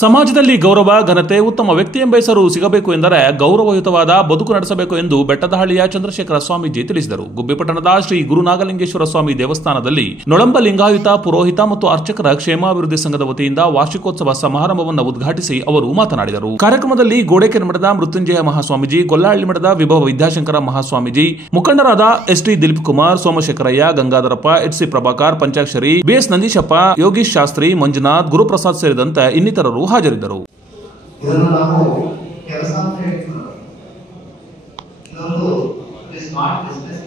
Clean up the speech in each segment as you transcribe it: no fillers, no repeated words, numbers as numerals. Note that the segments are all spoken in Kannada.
ಸಮಾಜದಲ್ಲಿ ಗೌರವ, ಘನತೆ, ಉತ್ತಮ ವ್ಯಕ್ತಿ ಎಂಬ ಹೆಸರು ಸಿಗಬೇಕು ಎಂದರೆ ಗೌರವಯುತವಾದ ಬದುಕು ನಡೆಸಬೇಕು ಎಂದು ಬೆಟ್ಟದಹಳ್ಳಿಯ ಚಂದ್ರಶೇಖರ ಸ್ವಾಮೀಜಿ ತಿಳಿಸಿದರು. ಗುಬ್ಬಿಪಟ್ಟಣದ ಶ್ರೀ ಗುರುನಾಗಲಿಂಗೇಶ್ವರ ಸ್ವಾಮಿ ದೇವಸ್ಥಾನದಲ್ಲಿ ನೊಳಂಬ ಲಿಂಗಾಯುತ ಪುರೋಹಿತ ಮತ್ತು ಅರ್ಚಕರ ಕ್ಷೇಮಾಭಿವೃದ್ಧಿ ಸಂಘದ ವತಿಯಿಂದ ವಾರ್ಷಿಕೋತ್ಸವ ಸಮಾರಂಭವನ್ನು ಉದ್ಘಾಟಿಸಿ ಅವರು ಮಾತನಾಡಿದರು. ಕಾರ್ಯಕ್ರಮದಲ್ಲಿ ಗೋಡೆಕೆರೆ ಮಠದ ಮೃತ್ಯುಂಜಯ ಮಹಾಸ್ವಾಮೀಜಿ, ಗೊಲ್ಲಹಳ್ಳಿ ಮಠದ ವಿಭವ ವಿದ್ಯಾಶಂಕರ ಮಹಾಸ್ವಾಮೀಜಿ, ಮುಖಂಡರಾದ ಎಸ್.ಟಿ. ದಿಲೀಪ್ ಕುಮಾರ್, ಸೋಮಶೇಖರಯ್ಯ, ಗಂಗಾಧರಪ್ಪ, ಎಚ್.ಸಿ. ಪ್ರಭಾಕರ್, ಪಂಚಾಕ್ಷರಿ, ಬಿ.ಎಸ್. ನಂದೀಶಪ್ಪ, ಯೋಗೀಶ್ ಶಾಸ್ತ್ರಿ, ಮಂಜುನಾಥ್, ಗುರುಪ್ರಸಾದ್ ಸೇರಿದಂತೆ ಇನ್ನಿತರರು ಹಾಜರಿದ್ದರು. ಇದನ್ನು ನಾವು ಕೆಲಸ ಅಂತ ಹೇಳ್ತೀವಿ. ಇದೊಂದು ಸ್ಮಾರ್ಟ್ ಬಿಸ್ನೆಸ್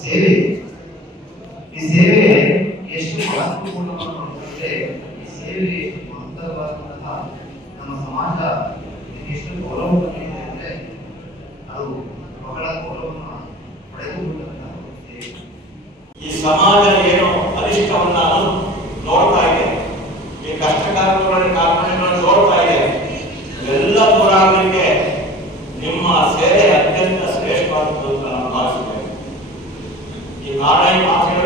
ಸೇವೆ. ಈ ಸೇವೆ ಎಷ್ಟು ಮಹತ್ವಪೂರ್ಣವಾಗಿದೆ, ಈ ಸೇವೆ ಮಹತ್ತರವಾದಂತಹ ನಮ್ಮ ಸಮಾಜ ಎಷ್ಟು ಗೌರವ ಪಡೆದಿದೆ ಅಂದರೆ ಅದು ಬಹಳ ಗೌರವವನ್ನು ಪಡೆದುಕೊಂಡಂತಹ ಸೇವೆ. ಈ ಸಮಾಜ ಏನು ಅನಿಷ್ಟವನ್ನ ನೋಡ್ತಾ ಇದೆ, ಈ ಕಷ್ಟ ಕಾರ್ಪಣ್ಯಗಳನ್ನು ನೋಡ್ತಾ ಇದೆ, ಎಲ್ಲ ದೂರ ಆಗಲಿಕ್ಕೆ ನಿಮ್ಮ ಸೇವೆ ಅತ್ಯಂತ ಶ್ರೇಷ್ಠವಾದದ್ದು ಅಂತ ನಾನು ಭಾವಿಸುತ್ತೇನೆ. ಈ ನಾಳೆ ಮಾತಿನ